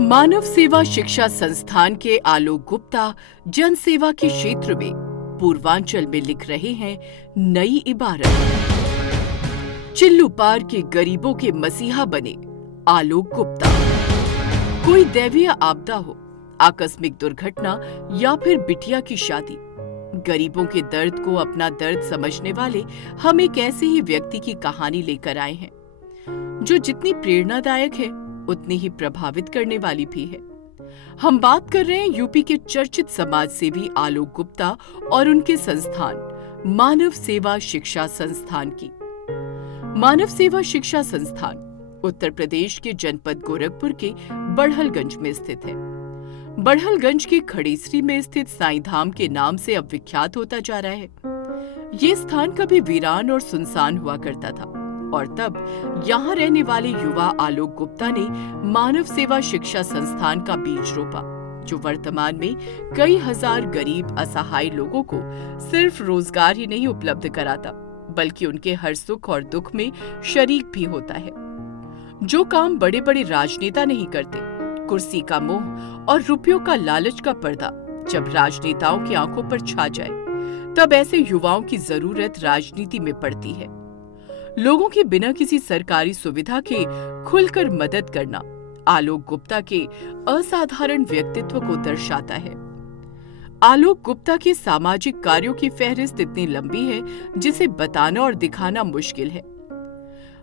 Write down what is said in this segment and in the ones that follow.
मानव सेवा शिक्षा संस्थान के आलोक गुप्ता जन सेवा के क्षेत्र में पूर्वांचल में लिख रहे हैं नई इबारत। चिल्लू पार के गरीबों के मसीहा बने आलोक गुप्ता। कोई दैवीय आपदा हो, आकस्मिक दुर्घटना या फिर बिटिया की शादी, गरीबों के दर्द को अपना दर्द समझने वाले हम एक ऐसे ही व्यक्ति की कहानी लेकर आए हैं जो जितनी प्रेरणादायक है उतनी ही प्रभावित करने वाली भी है। हम बात कर रहे हैं यूपी के चर्चित समाज सेवी आलोक गुप्ता और उनके संस्थान मानव सेवा शिक्षा संस्थान की। मानव सेवा शिक्षा संस्थान उत्तर प्रदेश के जनपद गोरखपुर के बढ़लगंज में स्थित है। बढ़लगंज के खड़ेसरी में स्थित साईं धाम के नाम से अब विख्यात होता जा रहा है। ये स्थान कभी वीरान और सुनसान हुआ करता था और तब यहाँ रहने वाले युवा आलोक गुप्ता ने मानव सेवा शिक्षा संस्थान का बीज रोपा, जो वर्तमान में कई हजार गरीब असहाय लोगों को सिर्फ रोजगार ही नहीं उपलब्ध कराता, बल्कि उनके हर सुख और दुख में शरीक भी होता है। जो काम बड़े बड़े राजनेता नहीं करते, कुर्सी का मोह और रुपयों का लालच का पर्दा जब राजनेताओं की आंखों पर छा जाए, तब ऐसे युवाओं की जरूरत राजनीति में पड़ती है। लोगों की बिना किसी सरकारी सुविधा के खुलकर मदद करना आलोक गुप्ता के असाधारण व्यक्तित्व को दर्शाता है। आलोक गुप्ता के सामाजिक कार्यों की फहरिस्त इतनी लंबी है जिसे बताना और दिखाना मुश्किल है।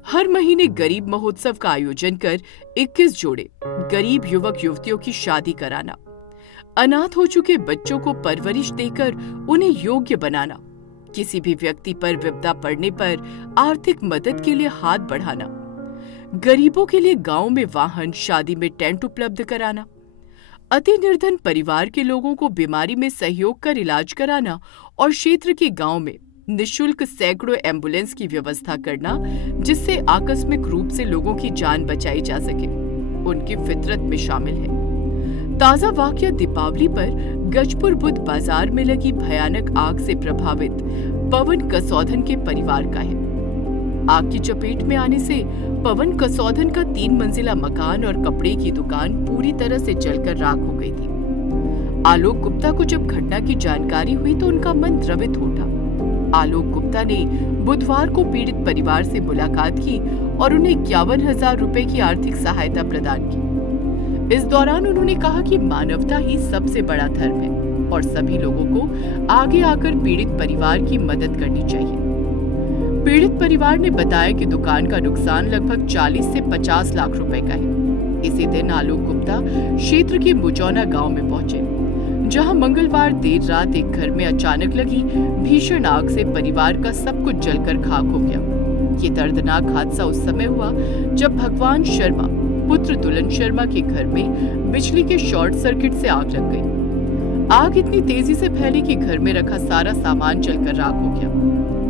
हर महीने गरीब महोत्सव का आयोजन कर 21 जोड़े गरीब युवक युवतियों की शादी कराना, अनाथ हो चुके बच्चों को परवरिश देकर उन्हें योग्य बनाना, किसी भी व्यक्ति पर विपदा पड़ने पर आर्थिक मदद के लिए हाथ बढ़ाना, गरीबों के लिए गांव में वाहन, शादी में टेंट उपलब्ध कराना, अति निर्धन परिवार के लोगों को बीमारी में सहयोग कर इलाज कराना और क्षेत्र के गांव में निःशुल्क सैकड़ों एम्बुलेंस की व्यवस्था करना, जिससे आकस्मिक रूप से लोगों की जान बचाई जा सके, उनकी फितरत में शामिल है। ताजा वाकया दीपावली पर गजपुर बुद्ध बाजार में लगी भयानक आग से प्रभावित पवन कसौधन के परिवार का है। आग की चपेट में आने से पवन कसौधन का 3 मंजिला मकान और कपड़े की दुकान पूरी तरह से जलकर राख हो गई थी। आलोक गुप्ता को जब घटना की जानकारी हुई तो उनका मन द्रवित हो उठा। आलोक गुप्ता ने बुधवार को पीड़ित परिवार से मुलाकात की और उन्हें 51,000 रुपए की आर्थिक सहायता प्रदान की। इस दौरान उन्होंने कहा कि मानवता ही सबसे बड़ा धर्म है और सभी लोगों को आगे आकर पीड़ित परिवार की मदद करनी चाहिए। पीड़ित परिवार ने बताया कि दुकान का नुकसान लगभग 40 से 50 लाख रुपए का है। इसी दिन आलोक गुप्ता क्षेत्र के मुजौना गांव में पहुंचे, जहां मंगलवार देर रात एक घर में अचानक लगी भीषण आग से परिवार का सब कुछ जलकर खाक हो गया। ये दर्दनाक हादसा उस समय हुआ जब भगवान शर्मा पुत्र दुल्हन शर्मा के घर में बिजली के शॉर्ट सर्किट से आग लग गई। आग इतनी तेजी से फैली कि घर में रखा सारा सामान जलकर राख हो गया।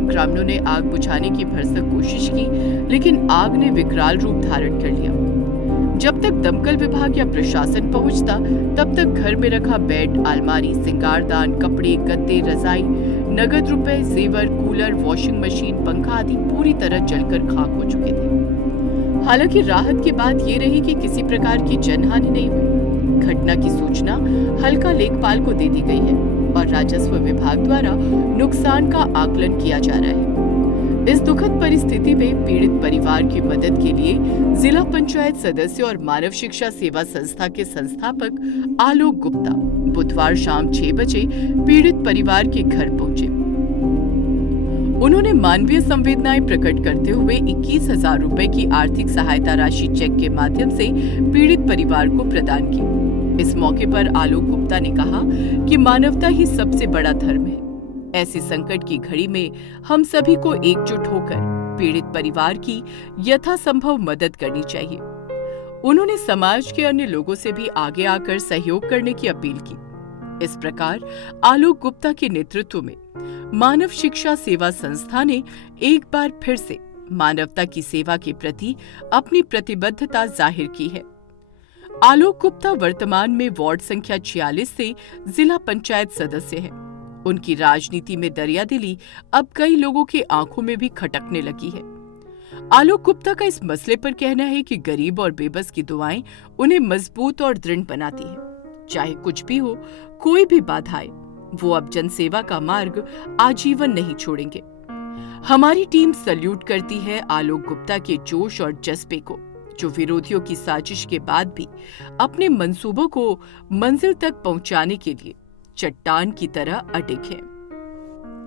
ग्रामीणों ने आग बुझाने की भरसक कोशिश की, लेकिन आग ने विकराल रूप धारण कर लिया। जब तक दमकल विभाग या प्रशासन पहुंचता, तब तक घर में रखा बेड, अलमारी, सिंगारदान, कपड़े, गद्दे, रजाई, नगद रुपए, जेवर, कूलर, वॉशिंग मशीन, पंखा आदि पूरी तरह जलकर खाक हो चुके थे। हालांकि राहत की बात ये रही कि किसी प्रकार की जनहानि नहीं हुई। घटना की सूचना हल्का लेखपाल को दे दी गई है और राजस्व विभाग द्वारा नुकसान का आकलन किया जा रहा है। इस दुखद परिस्थिति में पीड़ित परिवार की मदद के लिए जिला पंचायत सदस्य और मानव शिक्षा सेवा संस्था के संस्थापक आलोक गुप्ता बुधवार शाम 6 बजे पीड़ित परिवार के घर पहुंचे। उन्होंने मानवीय संवेदनाएं प्रकट करते हुए 21,000 रुपए की आर्थिक सहायता राशि चेक के माध्यम से पीड़ित परिवार को प्रदान की। इस मौके पर आलोक गुप्ता ने कहा कि मानवता ही सबसे बड़ा धर्म है। ऐसे संकट की घड़ी में हम सभी को एकजुट होकर पीड़ित परिवार की यथासंभव मदद करनी चाहिए। उन्होंने समाज के अन्य लोगों से भी आगे आकर सहयोग करने की अपील की। इस प्रकार आलोक गुप्ता के नेतृत्व में मानव शिक्षा सेवा संस्था ने एक बार फिर से मानवता की सेवा के प्रति अपनी प्रतिबद्धता जाहिर की है। आलोक गुप्ता वर्तमान में वार्ड संख्या 46 से जिला पंचायत सदस्य हैं। उनकी राजनीति में दरियादिली अब कई लोगों की आंखों में भी खटकने लगी है। आलोक गुप्ता का इस मसले पर कहना है कि गरीब और बेबस की दुआएं उन्हें मजबूत और दृढ़ बनाती हैं। चाहे कुछ भी हो, कोई भी बाधा आए, वो अब जनसेवा का मार्ग आजीवन नहीं छोड़ेंगे। हमारी टीम सल्यूट करती है आलोक गुप्ता के जोश और जज्बे को, जो विरोधियों की साजिश के बाद भी अपने मंसूबों को मंजिल तक पहुंचाने के लिए चट्टान की तरह अडिग है।